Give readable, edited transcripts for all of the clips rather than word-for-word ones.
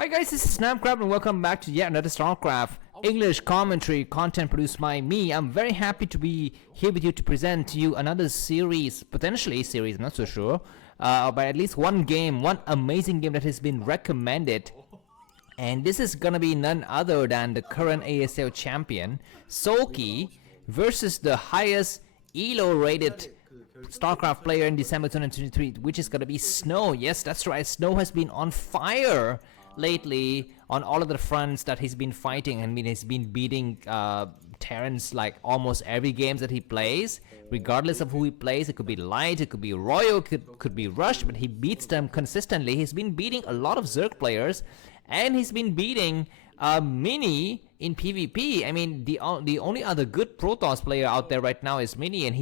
Hi guys, this is Snapcraft and welcome back to yet another Starcraft English commentary content produced by me. I'm very happy to be here with you to present to you another series, potentially series, I'm not so sure, but at least one game, one amazing game that has been recommended. And this is gonna be none other than the current ASL champion, Soki, versus the highest ELO rated Starcraft player in December 2023, which is gonna be Snow. Yes, that's right, Snow has been on fire lately on all of the fronts that he's been fighting. I mean, he's been beating Terrans like almost every game that he plays, regardless of who he plays. It could be Light, it could be Royal, could be Rush, but he beats them consistently. He's been beating a lot of Zerg players, and he's been beating Mini in PvP. I mean, the only other good Protoss player out there right now is Mini, and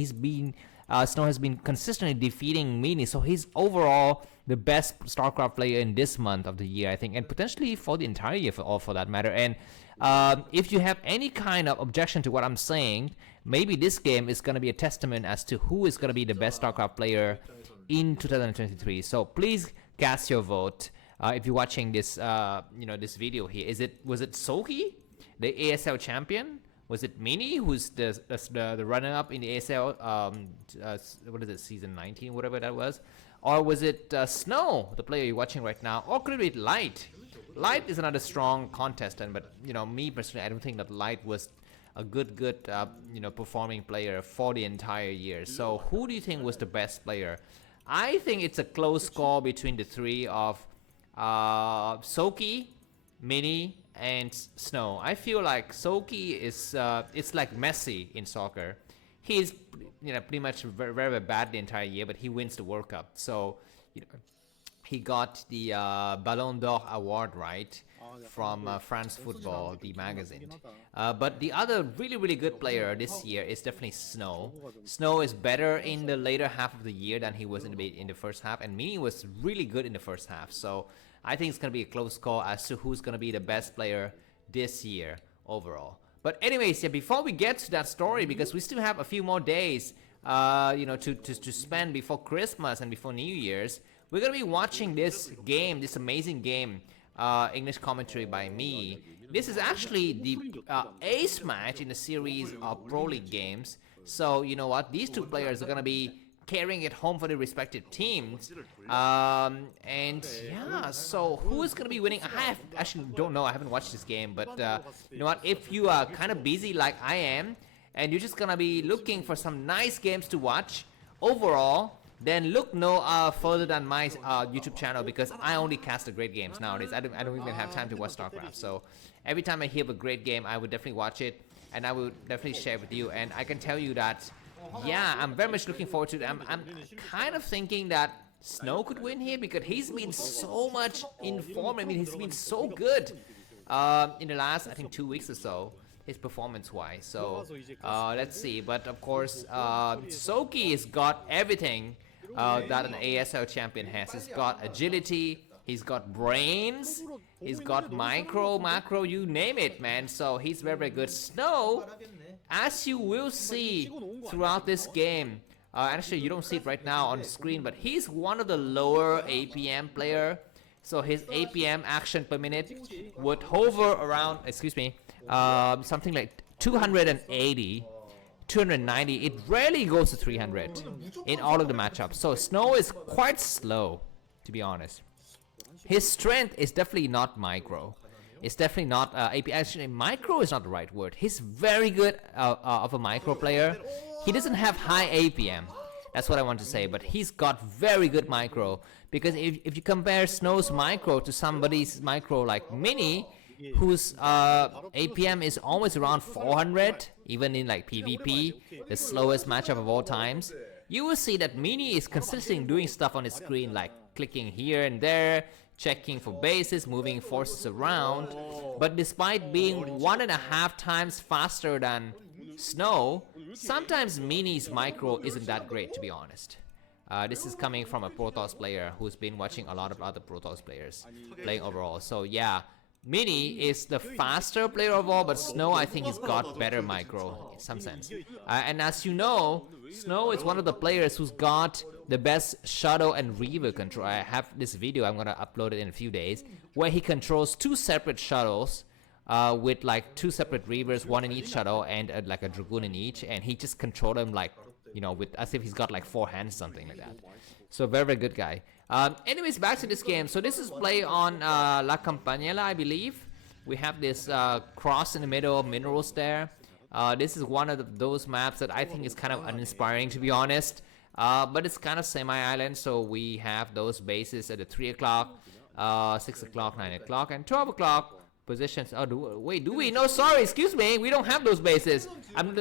Snow has been consistently defeating Mini, so he's overall the best StarCraft player in this month of the year, I think, and potentially for the entire year for that matter. And if you have any kind of objection to what I'm saying, maybe this game is going to be a testament as to who is going to be the best StarCraft player in 2023. So please cast your vote. If you're watching this, this video here, was it Soki, the ASL champion? Was it Mini, who's the runner-up in the ASL? What is it, season 19, whatever that was? Or was it Snow, the player you're watching right now? Or could it be Light? Light is another strong contestant, but me personally, I don't think that Light was a good performing player for the entire year. So who do you think was the best player? I think it's a close call between the three of Soki, Mini, and Snow. I feel like Soki is it's like Messi in soccer. He's pretty much very, very bad the entire year, but he wins the World Cup. So he got the Ballon d'Or award, right, from France Football, the magazine. But the other really good player this year is definitely Snow. Snow is better in the later half of the year than he was in the first half, and Mini was really good in the first half. So I think it's going to be a close call as to who's going to be the best player this year overall. But anyways, yeah, before we get to that story, because we still have a few more days, to spend before Christmas and before New Year's, we're going to be watching this game, this amazing game, English commentary by me. This is actually the ace match in the series of Pro League games. So, you know what? These two players are going to be carrying it home for the respective teams. And yeah, so who is going to be winning? I actually don't know. I haven't watched this game, but you know what? If you are kind of busy like I am, and you're just going to be looking for some nice games to watch overall, then look no further than my YouTube channel, because I only cast the great games nowadays. I don't even have time to watch Starcraft. So every time I hear of a great game, I would definitely watch it, and I will definitely share it with you. And I can tell you that, yeah, I'm very much looking forward to it. I'm kind of thinking that Snow could win here, because he's been so much in form. I mean, he's been so good in the last, I think, 2 weeks or so, his performance-wise. So let's see. But of course, Soki has got everything that an ASL champion has. He's got agility, he's got brains, he's got macro, you name it, man. So he's very, very good. Snow, as you will see throughout this game, actually you don't see it right now on screen, but he's one of the lower APM player. So his APM action per minute would hover around, something like 280, 290. It rarely goes to 300 in all of the matchups. So Snow is quite slow, to be honest. His strength is definitely not micro. It's definitely not AP. Actually, micro is not the right word. He's very good of a micro player. He doesn't have high APM. That's what I want to say. But he's got very good micro. Because if you compare Snow's micro to somebody's micro like Mini, whose APM is always around 400, even in like PvP, the slowest matchup of all times, you will see that Mini is consistently doing stuff on his screen, like clicking here and there, checking for bases, moving forces around. But despite being 1.5 times faster than Snow, sometimes Mini's micro isn't that great, to be honest. This is coming from a Protoss player who's been watching a lot of other Protoss players playing overall. So yeah, Mini is the faster player overall, but Snow, I think he's got better micro in some sense. And as you know, Snow is one of the players who's got the best Shadow and Reaver control. I have this video, I'm gonna upload it in a few days, where he controls 2 separate Shadows with like 2 separate Reavers, 1 in each Shadow and like a Dragoon in each, and he just controlled them like, you know, with as if he's got like 4 hands, something like that. So very good guy. Anyways, back to this game. So this is play on La Campanella, I believe. We have this cross in the middle of minerals there. This is one of those maps that I think is kind of uninspiring, to be honest. But it's kind of semi-island, so we have those bases at the 3 o'clock, 6 o'clock, 9 o'clock, and 12 o'clock positions. Oh, do we? No, sorry, excuse me. We don't have those bases. I'm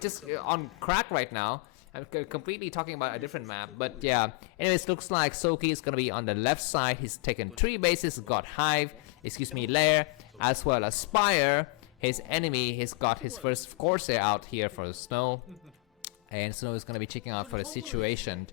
just on crack right now. I'm completely talking about a different map. But yeah, anyways, looks like Soki is gonna be on the left side. He's taken 3 bases, got Lair, as well as Spire. His enemy has got his first Corsair out here for Snow. And Snow is going to be checking out for the situation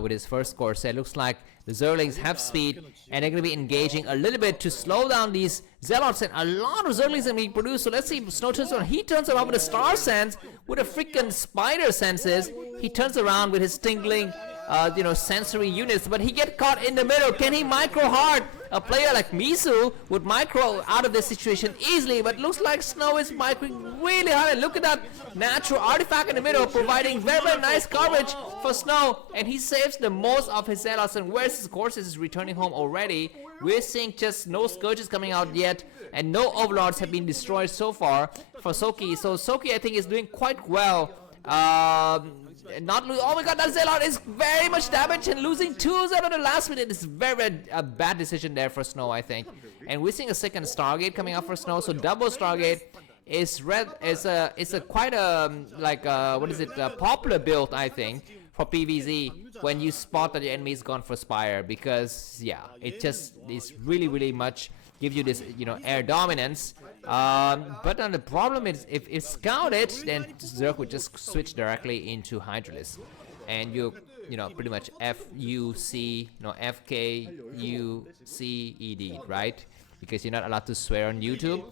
with his first Corsair. Looks like the Zerglings have speed, and they're going to be engaging a little bit to slow down these Zealots, and a lot of Zerglings are being produced. So let's see if Snow turns around. He turns around with a Star Sense, with a freaking Spider Senses. He turns around with his tingling sensory units, but he get caught in the middle. Can he micro hard? A player like Misu would micro out of this situation easily, but looks like Snow is microing really hard. And look at that natural artifact in the middle, providing very nice coverage for Snow, and he saves the most of his Zealots. And where's his Courses is returning home already. We're seeing just no Scourges coming out yet, and no Overlords have been destroyed so far for Soki. So Soki, I think, is doing quite well. Oh my god, that Zealot is very much damaged, and losing 2 Zealot at the last minute is very a bad decision there for Snow, I think. And we're seeing a second Stargate coming up for Snow, so double Stargate is quite a popular build, I think, for PvZ when you spot that your enemy is gone for Spire, because yeah, it just is really much give you this air dominance. But then the problem is, if it's scouted, then Zerg would just switch directly into Hydralisk, and you pretty much FKUCED, right? Because you're not allowed to swear on YouTube.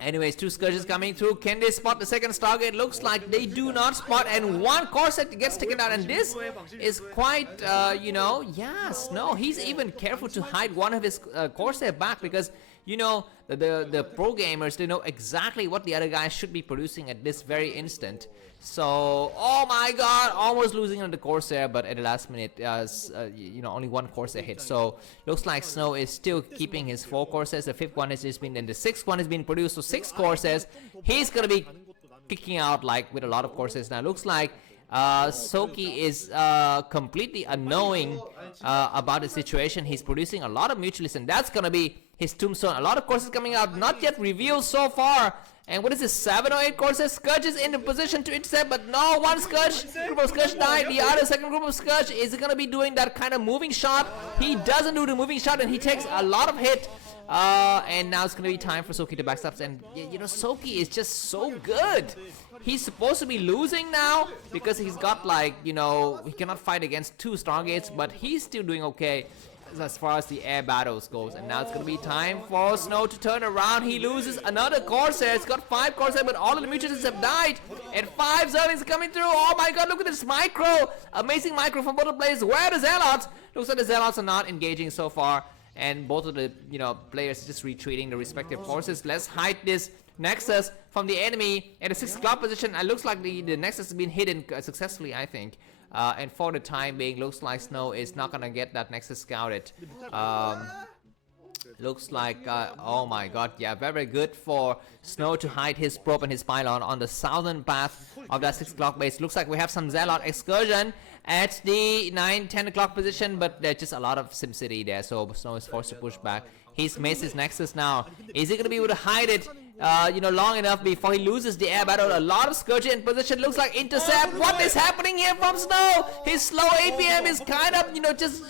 Anyways, 2 Scourges coming through. Can they spot the second Stargate? Looks like they do not spot, and 1 Corsair gets taken out, and this is quite, yes, no, he's even careful to hide one of his Corsair back, because the pro gamers, they know exactly what the other guys should be producing at this very instant. So, oh my god, almost losing on the Corsair, but at the last minute, only 1 Corsair hit. So, looks like Snow is still keeping his 4 Corsairs. The 5th one has just been, and the 6th one has been produced. So, 6 Corsairs. He's gonna be kicking out like with a lot of Corsairs now. Looks like Soki is completely unknowing about the situation. He's producing a lot of Mutualists, and that's gonna be his tombstone. A lot of Corsairs coming out, not yet revealed so far. And what is this, 7 or 8 Corsairs? Scourge is in the position to intercept, but no, 1 Scourge, group of Scourge died. The other second group of Scourge is going to be doing that kind of moving shot. He doesn't do the moving shot, and he takes a lot of hit. And now it's going to be time for Soki to backstab. And Soki is just so good. He's supposed to be losing now because he's got he cannot fight against 2 Stargates, but he's still doing okay as far as the air battles goes. And now it's gonna be time for Snow to turn around. He loses another Corsair. It's got 5 Corsair, but all of the Mutualists have died, and 5 Zerglings coming through. Oh my god, look at this micro, amazing micro from both the players. Where are the Zealots? Looks like the Zealots are not engaging so far, and both of the players just retreating the respective forces. Let's hide this Nexus from the enemy at the 6 o'clock position. It looks like the Nexus has been hidden successfully, I think. And for the time being, looks like Snow is not gonna get that Nexus scouted. Looks like, oh my god, yeah, very good for Snow to hide his probe and his pylon on the southern path of that 6 o'clock base. Looks like we have some Zealot excursion at the 9-10 o'clock position, but there's just a lot of SimCity there, so Snow is forced to push back. He's missed his Nexus now. Is he gonna be able to hide it long enough before he loses the air battle? A lot of Scourge in position. Looks like intercept. What is happening here from Snow? His slow APM is kind of just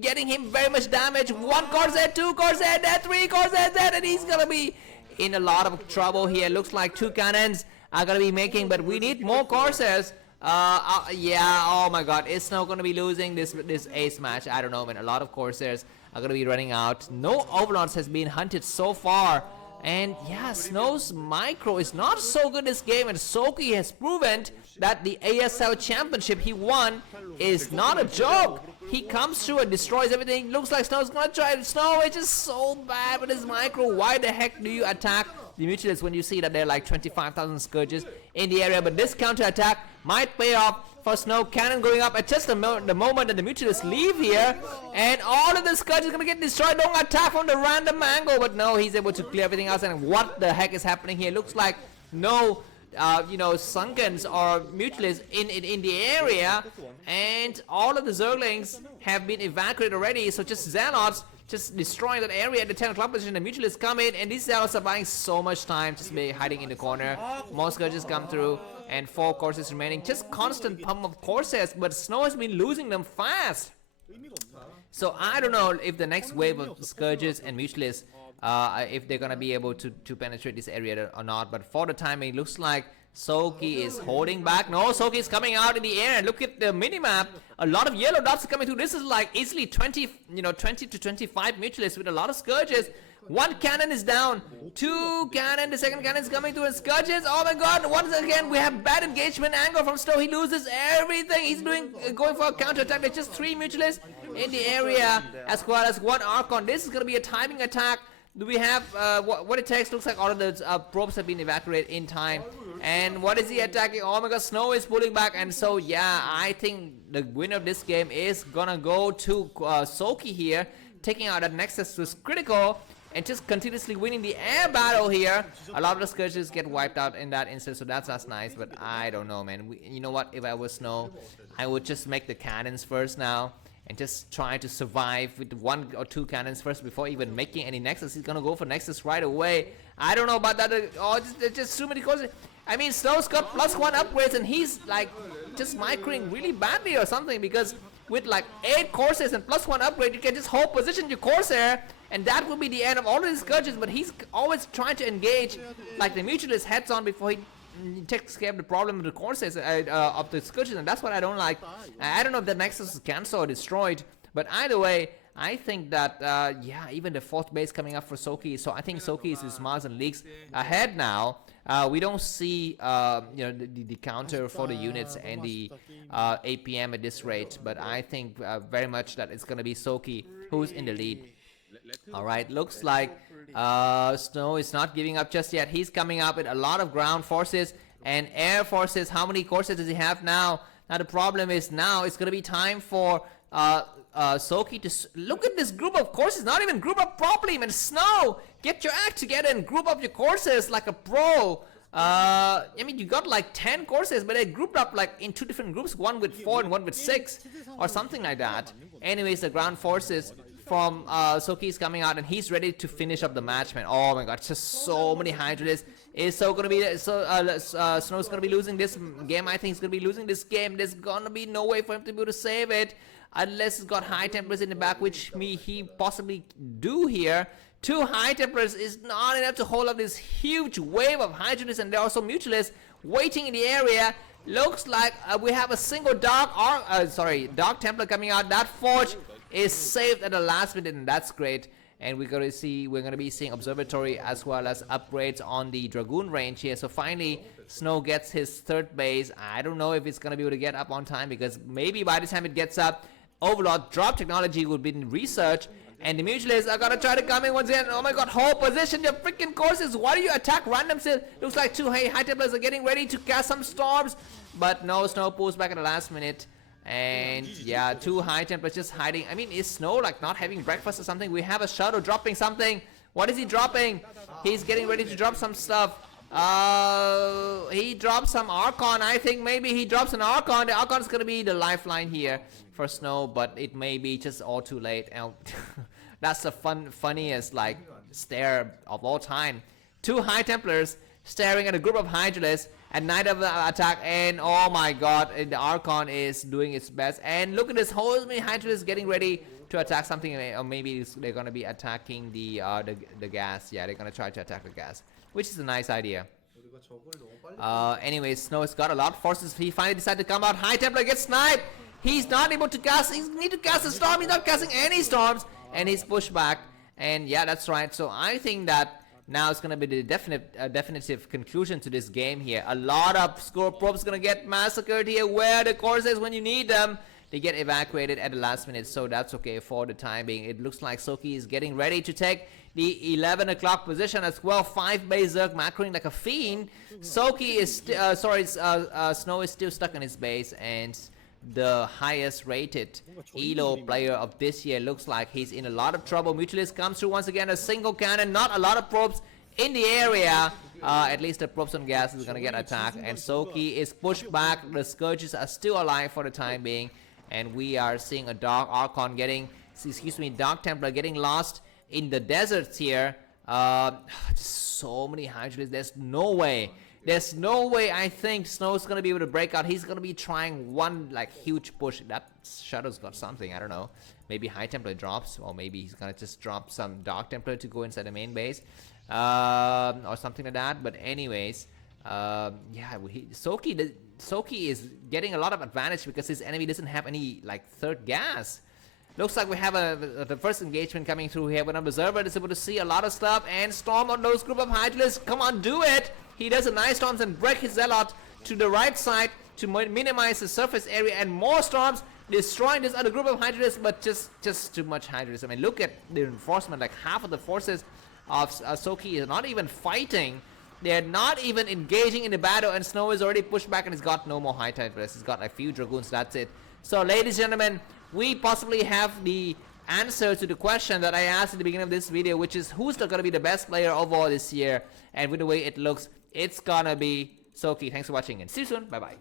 getting him very much damage. 1 Corsair, 2 Corsair, there 3 Corsair there, and he's gonna be in a lot of trouble here. Looks like 2 cannons are gonna be making, but we need more Corsairs. Yeah, oh my god, is Snow gonna be losing this ace match? I don't know, man. A lot of Corsairs are gonna be running out. No Overlords has been hunted so far. And yeah, Snow's micro is not so good this game, and Soki has proven that the ASL championship he won is not a joke. He comes through and destroys everything. Looks like Snow's gonna try. Snow is just so bad with his micro. Why the heck do you attack the Mutualists when you see that there are like 25,000 Scourges in the area? But this counter attack might pay off for Snow. Cannon going up at just the moment that the Mutualists leave here, and all of the Scourges gonna get destroyed. Don't attack from the random angle, but no, he's able to clear everything else. And what the heck is happening here? Looks like no Sunkens or Mutualists in the area, and all of the Zerglings have been evacuated already. So just Zealots just destroying that area at the 10 o'clock position. The Mutualists come in, and these Zealots are buying so much time, just be hiding in the corner. More Scourges come through, and 4 courses remaining. Just constant pump of courses, but Snow has been losing them fast. So I don't know if the next wave of Scourges and Mutualists, if they're gonna be able to penetrate this area or not. But for the time, it looks like Soki is holding back. No, Soki is coming out in the air. Look at the minimap. A lot of yellow dots are coming through. This is like easily 20 to 25 Mutualists with a lot of Scourges. 1 cannon is down. 2 cannon. The second cannon is coming through. And Scourges. Oh my god. Once again, we have bad engagement angle from Snow. He loses everything. He's going for a counter attack. There's just 3 Mutualists in the area, as well as 1 Archon. This is going to be a timing attack. Do we have what it takes? Looks like all of those probes have been evacuated in time. And what is he attacking? Oh my god, Snow is pulling back. And so yeah, I think the winner of this game is gonna go to Soki here, taking out that Nexus was critical and just continuously winning the air battle here. A lot of the Scourges get wiped out in that instance, so that's nice. But I don't know, man. You know what? If I was Snow, I would just make the cannons first now, and just try to survive with 1 or 2 cannons first before even making any Nexus. He's gonna go for Nexus right away. I don't know about that. Oh, just too many courses. I mean, Snow's got +1 upgrades, and he's like just microing really badly or something, because with like 8 courses and +1 upgrade, you can just hold position your Corsair, and that will be the end of all of his Scourges. But he's always trying to engage like the Mutualist heads on before he takes care of the problem of the courses of the Scourges, and that's what I don't like. I don't know if the Nexus is cancelled or destroyed, but either way, I think that yeah, even the 4th base coming up for Soki. So I think Soki is miles and leagues ahead now. We don't see the counter for the units and the APM at this rate, but I think very much that it's gonna be Soki who's in the lead. Alright, looks like Snow is not giving up just yet. He's coming up with a lot of ground forces and air forces. How many courses does he have now? Now the problem is now it's going to be time for Soki to look at this group of courses. Not even group up properly, man. Snow, get your act together and group up your courses like a pro. I mean, you got like 10 courses, but they grouped up like in 2 different groups, one with 4 and one with 6 or something like that. Anyways, the ground forces from Soki is coming out, and he's ready to finish up the match, man. Oh my god, just so many Hydralists. Is so gonna be Snow's gonna be losing this game. I think he's gonna be losing this game. There's gonna be no way for him to be able to save it unless he's got High Templars in the back, which he possibly do here. 2 High Templars is not enough to hold up this huge wave of Hydralists, and there are also Mutualists waiting in the area. Looks like we have a single Dark Templar coming out. That Forge is saved at the last minute, and that's great. And we're gonna be seeing Observatory as well as upgrades on the Dragoon range here. So finally, Snow gets his 3rd base. I don't know if it's gonna be able to get up on time, because maybe by the time it gets up, Overlord drop technology would be in research, and the Mutualists are gonna try to come in once again. Oh my god, hold position your freaking courses. Why do you attack random still? Looks like 2 High Templars are getting ready to cast some storms, but no, Snow pulls back at the last minute. And yeah, 2 High Templars just hiding. I mean, is Snow like not having breakfast or something? We have a Shadow dropping something. What is he dropping? He's getting ready to drop some stuff. He drops some Archon. I think maybe he drops an Archon. The Archon is gonna be the lifeline here for Snow, but it may be just all too late. And that's the funniest like stare of all time. 2 High Templars staring at a group of Hydralists at night of the attack, and oh my god, the Archon is doing its best. And look at this whole many Hydralists getting ready to attack something, or maybe they're gonna be attacking the gas. Yeah, they're gonna try to attack the gas, which is a nice idea. Anyways, Snow's got a lot of forces. He finally decided to come out. High Templar gets sniped. He's not able to cast. He needs to cast a storm. He's not casting any storms, and he's pushed back. And yeah, that's right. So I think that Now it's gonna be the definitive conclusion to this game here. A lot of score probes gonna get massacred here. Where the courses when you need them, they get evacuated at the last minute, so that's okay for the time being. It looks like Soki is getting ready to take the 11 o'clock position as well. 5 base Zerg macroing like a fiend. Soki is Snow is still stuck in his base, and the highest rated Elo player of this year looks like he's in a lot of trouble. Mutualist comes through once again, a single cannon, not a lot of probes in the area. At least the probes on gas is gonna get attacked, and Soki is pushed back. The Scourges are still alive for the time being, and we are seeing a Dark Archon getting, Dark Templar getting lost in the deserts here. So many Hydralisks. There's no way I think Snow's gonna be able to break out. He's gonna be trying one like huge push. That Shadow's got something, I don't know. Maybe High Templar drops, or maybe he's gonna just drop some Dark Templar to go inside the main base, or something like that. But anyways, Soki is getting a lot of advantage because his enemy doesn't have any like third gas. Looks like we have the first engagement coming through here. When an observer is able to see a lot of stuff, and Storm on those group of Hydralisks. Come on, do it! He does a nice storms and break his Zealot to the right side to minimize the surface area, and more storms destroying this other group of Hydralisks, but just too much Hydralisks. I mean, look at the reinforcement. Like half of the forces of Soki is not even fighting. They're not even engaging in the battle, and Snow is already pushed back, and he's got no more high Hydralisks. He's got a few Dragoons, that's it. So, ladies and gentlemen, we possibly have the answer to the question that I asked at the beginning of this video, which is who's going to be the best player overall this year. And with the way it looks, it's gonna be Soki. Thanks for watching, and see you soon. Bye bye.